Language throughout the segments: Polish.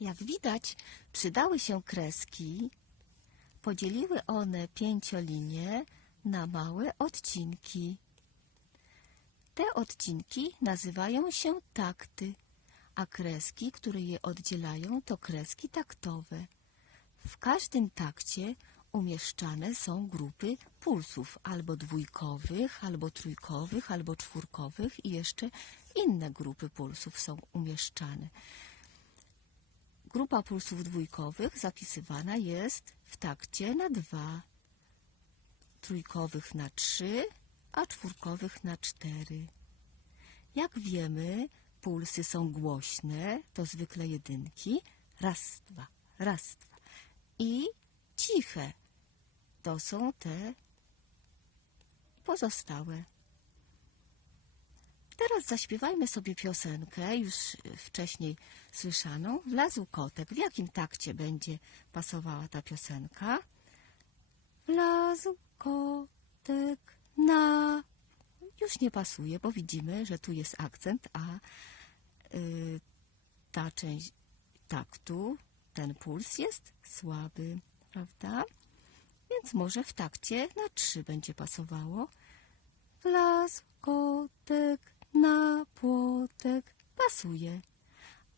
Jak widać, przydały się kreski. Podzieliły one pięciolinię na małe odcinki. Te odcinki nazywają się takty, a kreski, które je oddzielają, to kreski taktowe. W każdym takcie umieszczane są grupy pulsów albo dwójkowych, albo trójkowych, albo czwórkowych i jeszcze inne grupy pulsów są umieszczane. Grupa pulsów dwójkowych zapisywana jest w takcie na dwa, trójkowych na trzy, a czwórkowych na cztery. Jak wiemy, pulsy są głośne, to zwykle jedynki, raz, dwa, raz, dwa. I ciche, to są te pozostałe. Teraz zaśpiewajmy sobie piosenkę, już wcześniej słyszaną. Wlazł kotek. W jakim takcie będzie pasowała ta piosenka? Wlazł kotek na... Już nie pasuje, bo widzimy, że tu jest akcent, a y, ta część taktu, ten puls jest słaby, prawda? Więc może w takcie na trzy będzie pasowało. Wlazł kotek na płotek. Pasuje.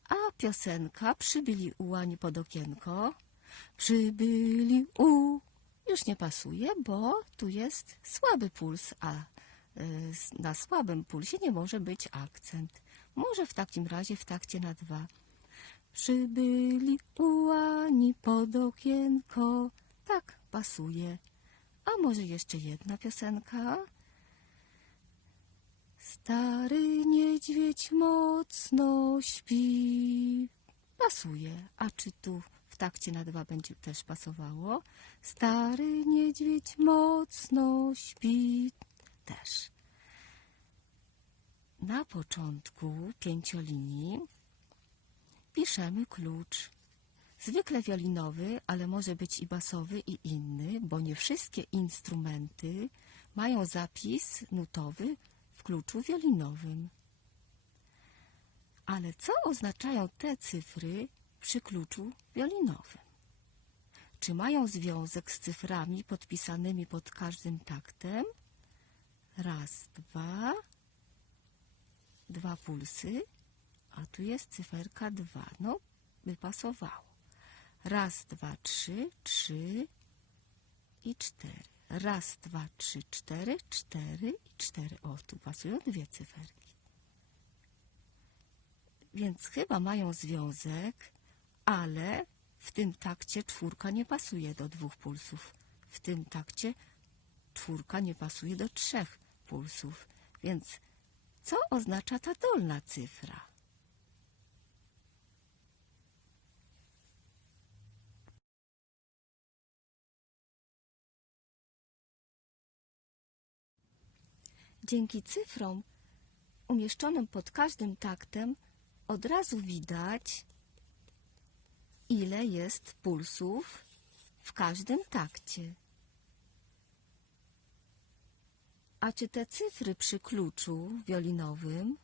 A piosenka Przybyli ułani pod okienko. Przybyli u. Już nie pasuje, bo tu jest słaby puls, a s- na słabym pulsie nie może być akcent. Może w takim razie w takcie na dwa. Przybyli ułani pod okienko. Tak, pasuje. A może jeszcze jedna piosenka? Stary niedźwiedź mocno śpi. Pasuje. A czy tu w takcie na dwa będzie też pasowało? Stary niedźwiedź mocno śpi. Też. Na początku pięciolinii piszemy klucz. Zwykle wiolinowy, ale może być i basowy i inny, bo nie wszystkie instrumenty mają zapis nutowy kluczu wiolinowym. Ale co oznaczają te cyfry przy kluczu wiolinowym? Czy mają związek z cyframi podpisanymi pod każdym taktem? Raz, dwa, dwa pulsy, a tu jest cyferka dwa. No, by pasowało. Raz, dwa, trzy, trzy i cztery. Raz, dwa, trzy, cztery, cztery i cztery. O, tu pasują dwie cyferki. Więc chyba mają związek, ale w tym takcie czwórka nie pasuje do dwóch pulsów. W tym takcie czwórka nie pasuje do trzech pulsów. Więc co oznacza ta dolna cyfra? Dzięki cyfrom umieszczonym pod każdym taktem od razu widać, ile jest pulsów w każdym takcie. A czy te cyfry przy kluczu wiolinowym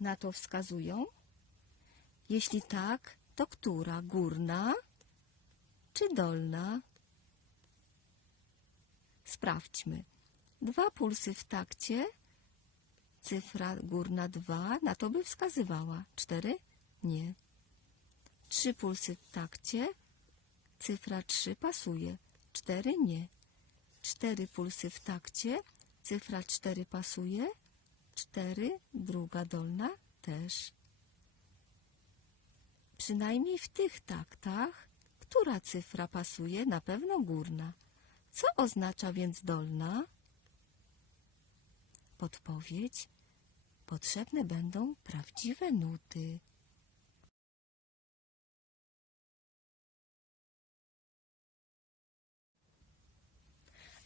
na to wskazują? Jeśli tak, to która? Górna czy dolna? Sprawdźmy. Dwa pulsy w takcie, cyfra górna 2, na to by wskazywała. Cztery? Nie. Trzy pulsy w takcie, cyfra 3 pasuje. Cztery? Nie. Cztery pulsy w takcie, cyfra 4 pasuje. Cztery, druga dolna też. Przynajmniej w tych taktach, która cyfra pasuje? Na pewno górna. Co oznacza więc dolna? Podpowiedź. Potrzebne będą prawdziwe nuty.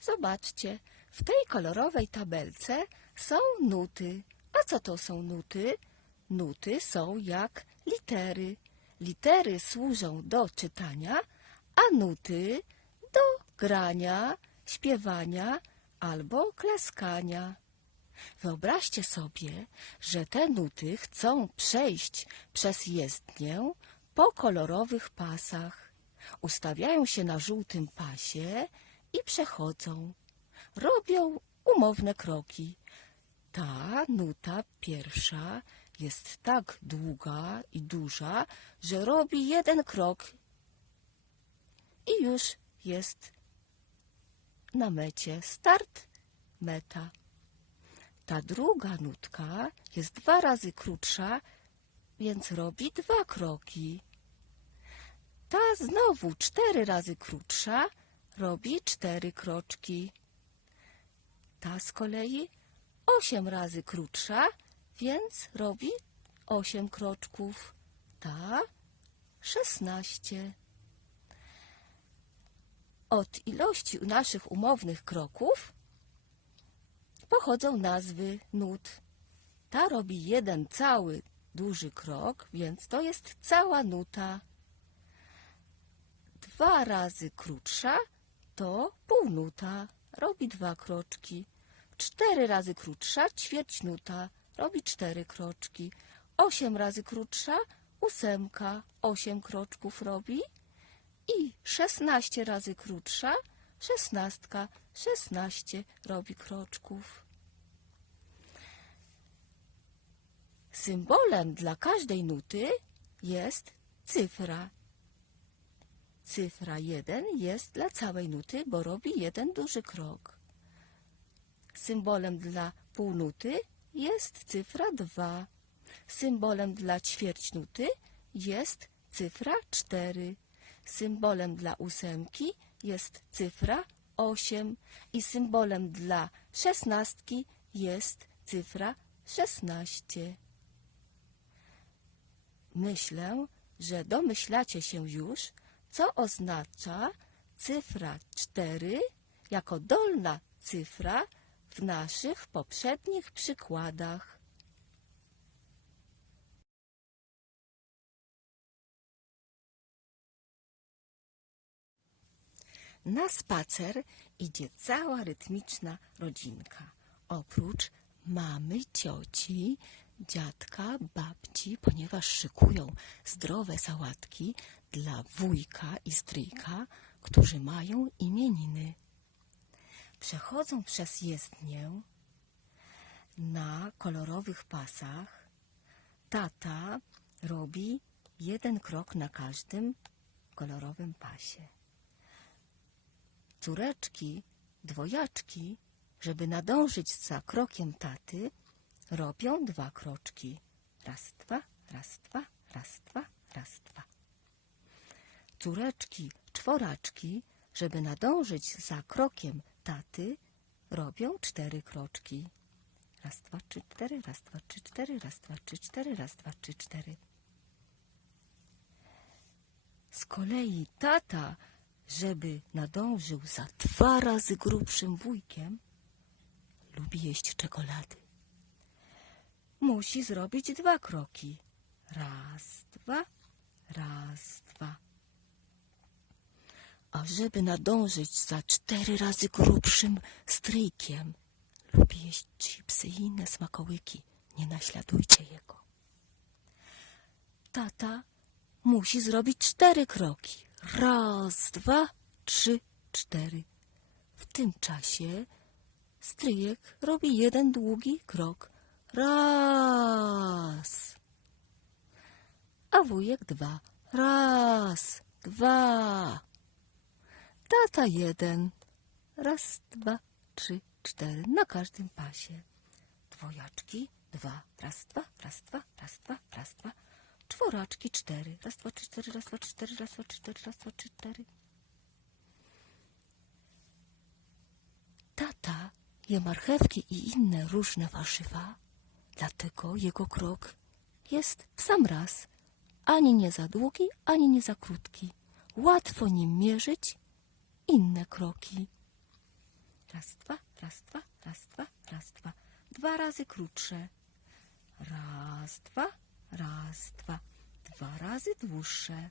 Zobaczcie, w tej kolorowej tabelce są nuty. A co to są nuty? Nuty są jak litery. Litery służą do czytania, a nuty do grania, śpiewania albo klaskania. Wyobraźcie sobie, że te nuty chcą przejść przez jezdnię po kolorowych pasach. Ustawiają się na żółtym pasie i przechodzą. Robią umowne kroki. Ta nuta pierwsza jest tak długa i duża, że robi jeden krok i już jest na mecie. Start, meta. Ta druga nutka jest dwa razy krótsza, więc robi dwa kroki. Ta znowu cztery razy krótsza, robi cztery kroczki. Ta z kolei osiem razy krótsza, więc robi osiem kroczków. Ta szesnaście. Od ilości naszych umownych kroków pochodzą nazwy nut. Ta robi jeden cały duży krok, więc to jest cała nuta. Dwa razy krótsza to półnuta, robi dwa kroczki. Cztery razy krótsza, ćwierć nuta, robi cztery kroczki. Osiem razy krótsza, ósemka, osiem kroczków robi. I szesnaście razy krótsza, szesnastka, szesnaście robi kroczków. Symbolem dla każdej nuty jest cyfra. Cyfra 1 jest dla całej nuty, bo robi jeden duży krok. Symbolem dla półnuty jest cyfra 2. Symbolem dla ćwierćnuty jest cyfra 4. Symbolem dla ósemki jest cyfra 8 i symbolem dla szesnastki jest cyfra 16. Myślę, że domyślacie się już, co oznacza cyfra 4 jako dolna cyfra w naszych poprzednich przykładach. Na spacer idzie cała rytmiczna rodzinka. Oprócz mamy, cioci, dziadka, babci, ponieważ szykują zdrowe sałatki dla wujka i stryjka, którzy mają imieniny. Przechodzą przez jezdnię na kolorowych pasach. Tata robi jeden krok na każdym kolorowym pasie. Córeczki, dwojaczki, żeby nadążyć za krokiem taty, robią dwa kroczki. Raz, dwa, raz, dwa, raz, dwa, raz, dwa. Córeczki, czworaczki, żeby nadążyć za krokiem taty, robią cztery kroczki. Raz, dwa, trzy, cztery, raz, dwa, trzy, cztery, raz, dwa, trzy, cztery, raz, dwa, trzy, cztery. Z kolei tata, żeby nadążył za dwa razy grubszym wujkiem, lubi jeść czekolady. Musi zrobić dwa kroki. Raz, dwa, raz, dwa. A żeby nadążyć za cztery razy grubszym stryjkiem, lubi jeść chipsy i inne smakołyki. Nie naśladujcie jego. Tata musi zrobić cztery kroki. Raz, dwa, trzy, cztery. W tym czasie stryjek robi jeden długi krok. Raz. A wujek dwa. Raz, dwa. Tata jeden. Raz, dwa, trzy, cztery. Na każdym pasie. Dwojaczki dwa. Raz, dwa, raz, dwa, raz, dwa, raz, dwa. Czworaczki cztery. Raz, dwa, trzy, cztery, raz, dwa, trzy, cztery, raz, dwa, trzy, cztery, raz, dwa, trzy, cztery. Tata je marchewki i inne różne warzywa, dlatego jego krok jest w sam raz, ani nie za długi, ani nie za krótki. Łatwo nim mierzyć inne kroki. Raz, dwa, raz, dwa, raz, dwa, raz, dwa. Dwa razy krótsze. Raz, dwa, raz, dwa. Dwa razy dłuższe.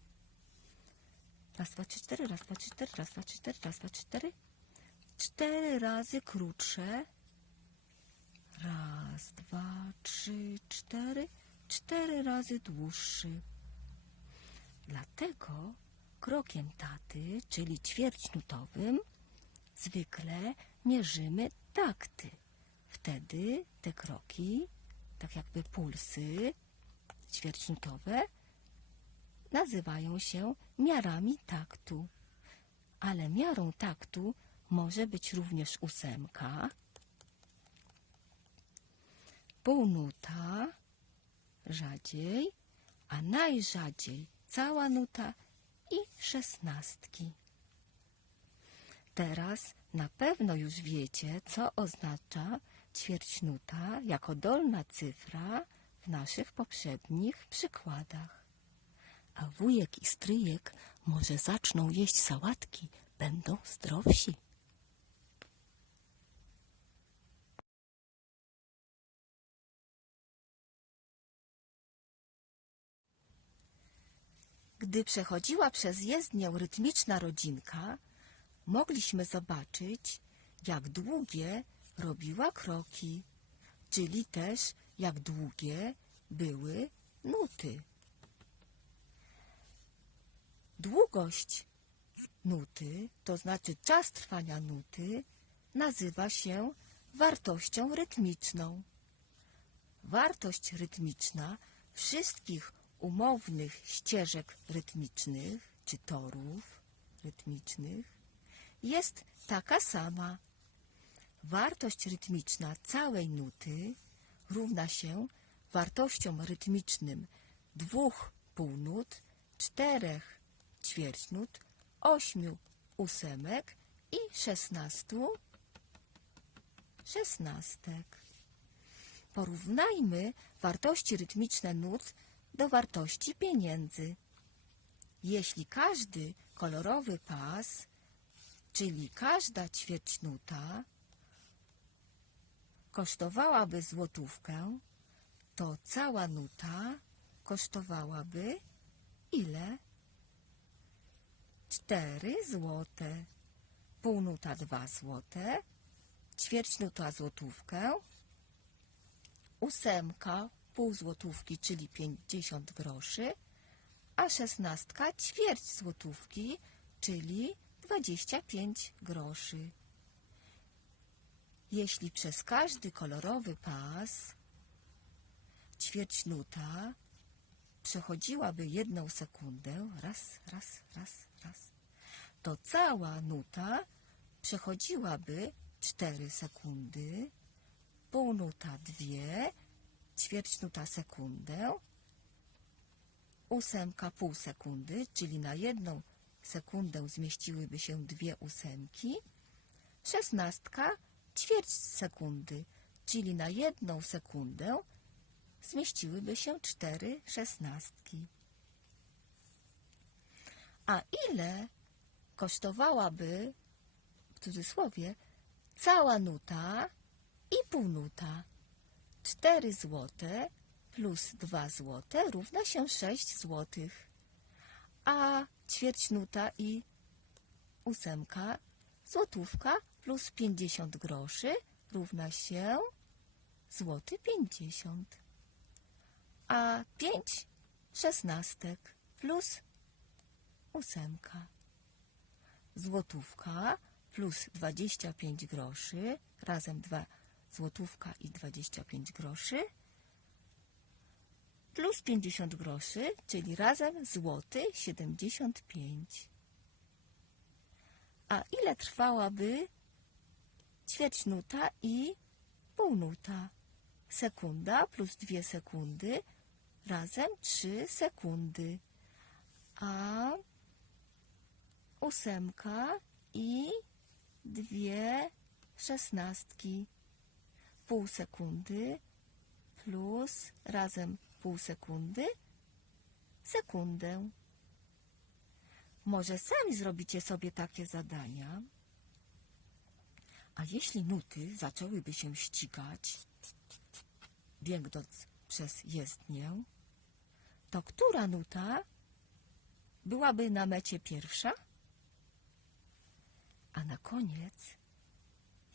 Raz, dwa, trzy, cztery, raz, dwa, trzy, cztery, raz, dwa, trzy, cztery, raz, dwa, trzy, cztery. Cztery razy krótsze. Raz, dwa, trzy, cztery. Cztery razy dłuższy. Dlatego krokiem taty, czyli ćwierćnutowym, zwykle mierzymy takty. Wtedy te kroki, tak jakby pulsy ćwierćnutowe, nazywają się miarami taktu. Ale miarą taktu może być również ósemka, półnuta, rzadziej, a najrzadziej cała nuta i szesnastki. Teraz na pewno już wiecie, co oznacza ćwierćnuta jako dolna cyfra w naszych poprzednich przykładach. A wujek i stryjek może zaczną jeść sałatki, będą zdrowsi. Gdy przechodziła przez jezdnię rytmiczna rodzinka, mogliśmy zobaczyć, jak długie robiła kroki, czyli też jak długie były nuty. Długość nuty, to znaczy czas trwania nuty, nazywa się wartością rytmiczną. Wartość rytmiczna wszystkich umownych ścieżek rytmicznych czy torów rytmicznych jest taka sama. Wartość rytmiczna całej nuty równa się wartościom rytmicznym dwóch półnut, czterech ćwierćnut, ośmiu ósemek i szesnastu szesnastek. Porównajmy wartości rytmiczne nut do wartości pieniędzy. Jeśli każdy kolorowy pas, czyli każda ćwierćnuta, kosztowałaby złotówkę, to cała nuta kosztowałaby ile? Cztery złote. Półnuta dwa złote, ćwierćnuta złotówkę, ósemka pół złotówki, czyli 50 groszy, a szesnastka ćwierć złotówki, czyli 25 groszy. Jeśli przez każdy kolorowy pas ćwierćnuta przechodziłaby jedną sekundę, raz, raz, raz, raz, to cała nuta przechodziłaby 4 sekundy, półnuta dwie, ćwierćnuta sekundę, ósemka pół sekundy, czyli na jedną sekundę zmieściłyby się dwie ósemki, szesnastka ćwierć sekundy, czyli na jedną sekundę zmieściłyby się cztery szesnastki. A ile kosztowałaby, w cudzysłowie, cała nuta i półnuta? 4 złote plus 2 złote równa się 6 złotych. A ćwierćnuta i ósemka, złotówka plus 50 groszy równa się złoty 50. A 5 szesnastek plus ósemka. Złotówka plus 25 groszy, razem 2 złotówka i 25 groszy, plus 50 groszy, czyli razem złoty 75. A ile trwałaby ćwierćnuta i półnuta? Sekunda plus 2 sekundy, razem 3 sekundy. A ósemka i dwie szesnastki. Pół sekundy plus razem pół sekundy sekundę. Może sami zrobicie sobie takie zadania. A jeśli nuty zaczęłyby się ścigać, biegnąc przez jezdnię, to która nuta byłaby na mecie pierwsza? A na koniec,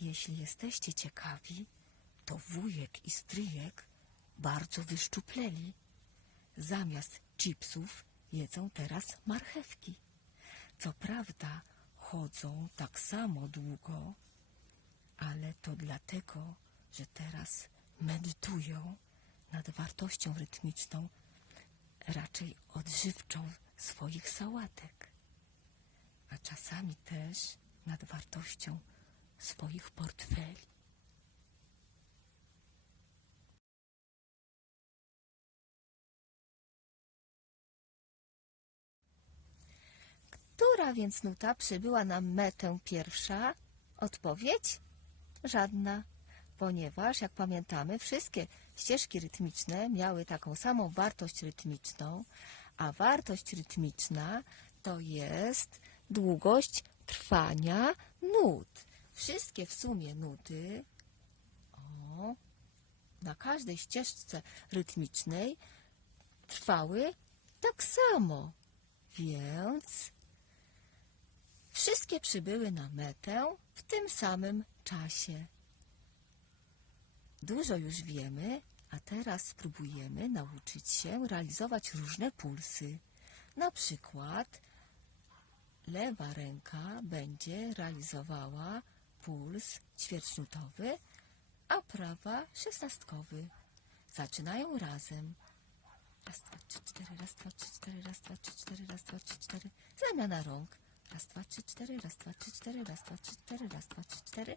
jeśli jesteście ciekawi, to wujek i stryjek bardzo wyszczupleli. Zamiast chipsów jedzą teraz marchewki. Co prawda chodzą tak samo długo, ale to dlatego, że teraz medytują nad wartością rytmiczną, raczej odżywczą swoich sałatek, a czasami też nad wartością swoich portfeli. Która więc nuta przybyła na metę pierwsza? Odpowiedź? Żadna, ponieważ, jak pamiętamy, wszystkie ścieżki rytmiczne miały taką samą wartość rytmiczną, a wartość rytmiczna to jest długość trwania nut. Wszystkie w sumie nuty o, na każdej ścieżce rytmicznej trwały tak samo, więc Wszystkie przybyły na metę w tym samym czasie. Dużo już wiemy, a teraz spróbujemy nauczyć się realizować różne pulsy. Na przykład lewa ręka będzie realizowała puls ćwierćnutowy, a prawa szesnastkowy. Zaczynają razem. Raz, dwa, trzy, cztery, raz, dwa, trzy, cztery, raz, dwa, trzy, cztery, raz, dwa, trzy, cztery. Zamiana rąk. Raz, dwa, trzy, cztery, raz, dwa, trzy, cztery, raz, dwa, trzy, cztery, raz, dwa, trzy, cztery.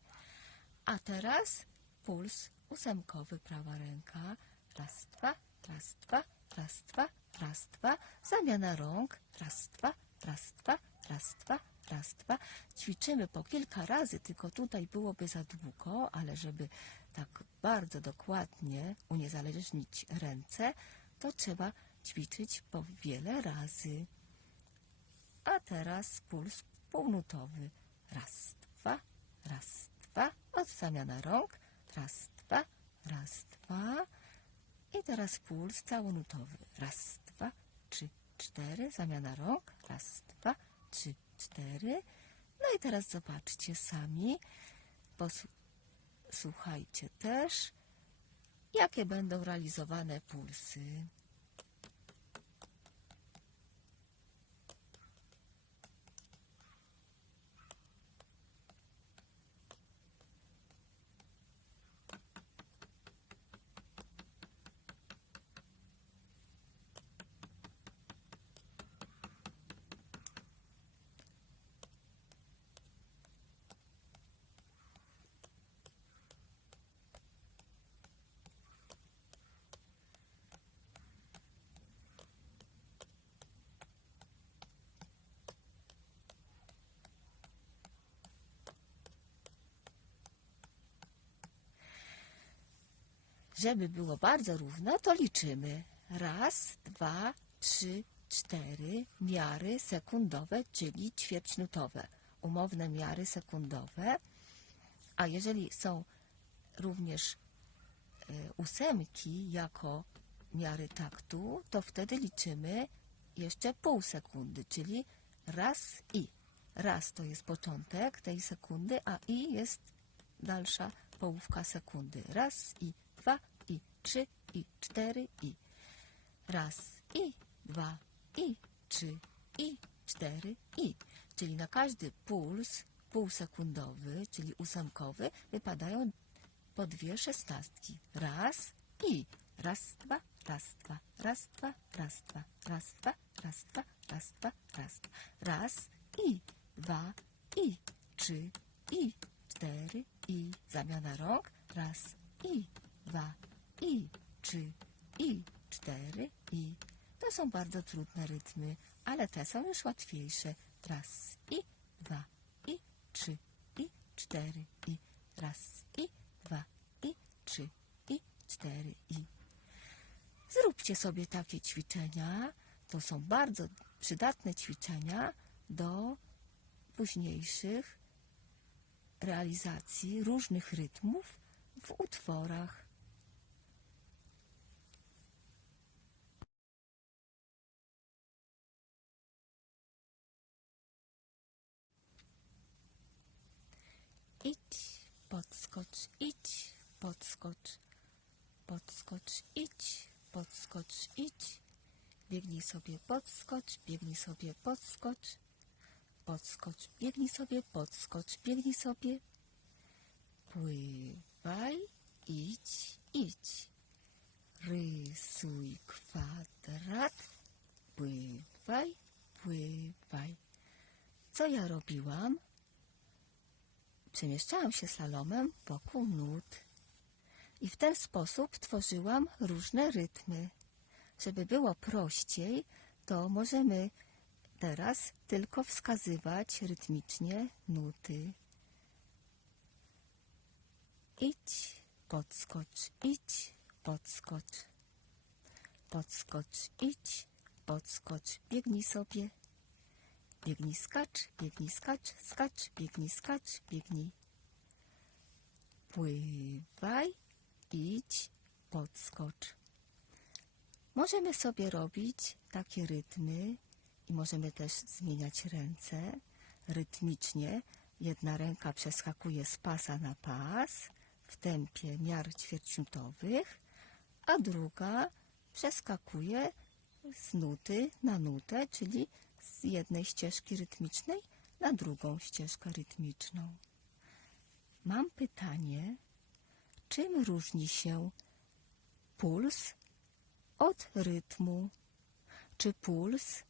A teraz puls ósemkowy, prawa ręka. Raz, dwa, raz, dwa, raz, dwa, raz, dwa. Zamiana rąk. Raz, dwa, raz, dwa, raz, dwa, raz, dwa. Ćwiczymy po kilka razy, tylko tutaj byłoby za długo, ale żeby tak bardzo dokładnie uniezależnić ręce, to trzeba ćwiczyć po wiele razy. Teraz puls półnutowy. Raz, dwa, raz, dwa. Od zamiana rąk. Raz, dwa, raz, dwa. I teraz puls całonutowy. Raz, dwa, trzy, cztery. Zamiana rąk. Raz, dwa, trzy, cztery. No i teraz zobaczcie sami. Posłuchajcie też, jakie będą realizowane pulsy. Żeby było bardzo równo, to liczymy. Raz, dwa, trzy, cztery miary sekundowe, czyli ćwierćnutowe. Umowne miary sekundowe. A jeżeli są również y, ósemki jako miary taktu, to wtedy liczymy jeszcze pół sekundy, czyli raz i. Raz to jest początek tej sekundy, a i jest dalsza połówka sekundy. Raz i dwa i trzy i cztery i. Raz i dwa i trzy i cztery i. Czyli na każdy puls półsekundowy, czyli ósemkowy, wypadają po dwie szesnastki. Raz i. Raz, dwa, raz, dwa, raz, dwa, raz, dwa, raz, dwa, raz, dwa, raz, dwa, raz, dwa. Raz i. Dwa i. Trzy i. Cztery i. Zamiana rąk. Raz i. Dwa i. Trzy i. Cztery i. To są bardzo trudne rytmy, ale te są już łatwiejsze. Raz i. Dwa i. Trzy i. Cztery i. Raz i. Dwa i. Trzy i. Cztery i. Zróbcie sobie takie ćwiczenia. To są bardzo przydatne ćwiczenia do późniejszych realizacji różnych rytmów w utworach. Idź, podskocz, idź, podskocz, podskocz, idź, podskocz, idź. Biegnij sobie, podskocz, biegnij sobie, podskocz, podskocz, biegnij sobie, podskocz, biegnij sobie. Pływaj, idź, idź. Rysuj kwadrat, pływaj, pływaj. Co ja robiłam? Przemieszczałam się slalomem wokół nut i w ten sposób tworzyłam różne rytmy. Żeby było prościej, to możemy teraz tylko wskazywać rytmicznie nuty. Idź, podskocz, idź, podskocz. Podskocz, idź, podskocz, biegnij sobie. Biegnij, skacz, biegnij, skacz, skacz, biegnij, skacz, biegnij. Pływaj, idź, podskocz. Możemy sobie robić takie rytmy i możemy też zmieniać ręce rytmicznie. Jedna ręka przeskakuje z pasa na pas w tempie miar ćwierćminutowych, a druga przeskakuje z nuty na nutę, czyli z jednej ścieżki rytmicznej na drugą ścieżkę rytmiczną. Mam pytanie, czym różni się puls od rytmu? Czy puls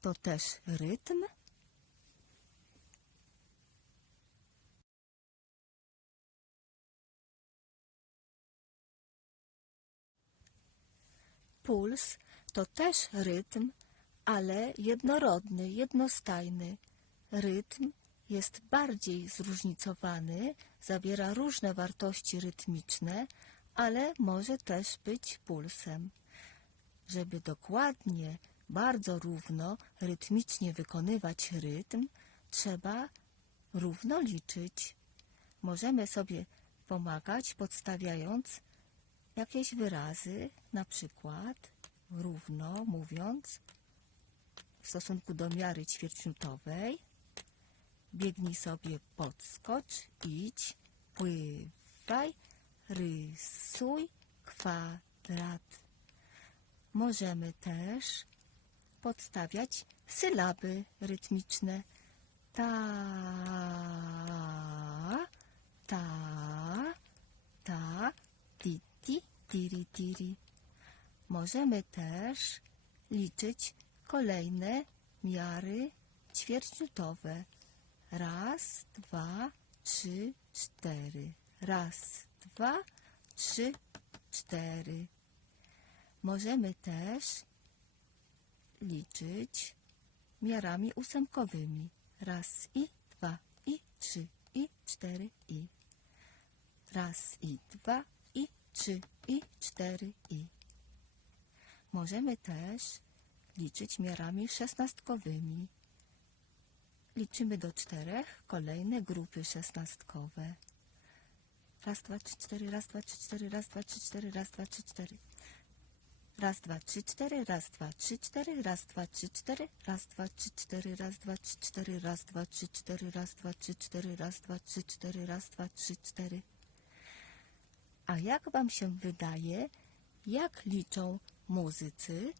to też rytm? Puls to też rytm, ale jednorodny, jednostajny. Rytm jest bardziej zróżnicowany, zawiera różne wartości rytmiczne, ale może też być pulsem. Żeby dokładnie, bardzo równo, rytmicznie wykonywać rytm, trzeba równo liczyć. Możemy sobie pomagać podstawiając jakieś wyrazy, na przykład równo mówiąc w stosunku do miary ćwierćminutowej. Biegnij sobie, podskocz, idź, pływaj, rysuj kwadrat. Możemy też podstawiać sylaby rytmiczne. Ta, ta, ta, ti, ti, tiri, tiri. Możemy też liczyć kolejne miary ćwierćminutowe. Raz, dwa, trzy, cztery. Raz, dwa, trzy, cztery. Możemy też liczyć miarami ósemkowymi. Raz i dwa i trzy i cztery i. Raz i dwa i trzy i cztery i. Możemy też liczyć miarami szesnastkowymi. Liczymy do czterech kolejne grupy szesnastkowe. Raz, dwa, trzy, cztery, raz, dwa, trzy, cztery, raz, dwa, trzy, cztery, raz, dwa, trzy, cztery. Raz, dwa, trzy, cztery, raz, dwa, trzy, cztery, raz, dwa, trzy, cztery, raz, dwa, trzy, cztery, raz, dwa, trzy, cztery, raz, dwa, trzy, cztery, raz, dwa, trzy, cztery, raz, dwa, trzy, cztery, raz, dwa, trzy, cztery. A jak wam się wydaje, jak liczą muzycy?